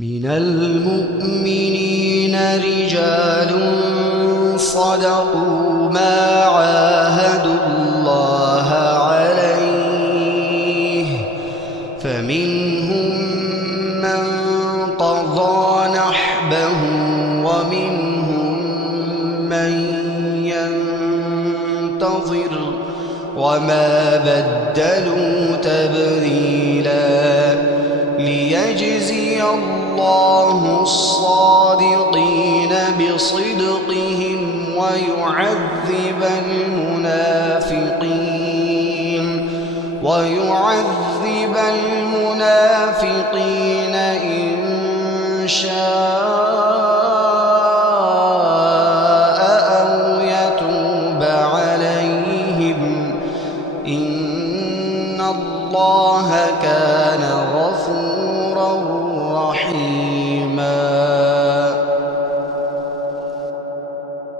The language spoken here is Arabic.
من المؤمنين رجال صدقوا ما عاهدوا الله عليه فمنهم من قضى نحبه ومنهم من ينتظر وما بدلوا تبديلا ليجزي الله الصادقين بصدقهم ويعذب المنافقين إن شاء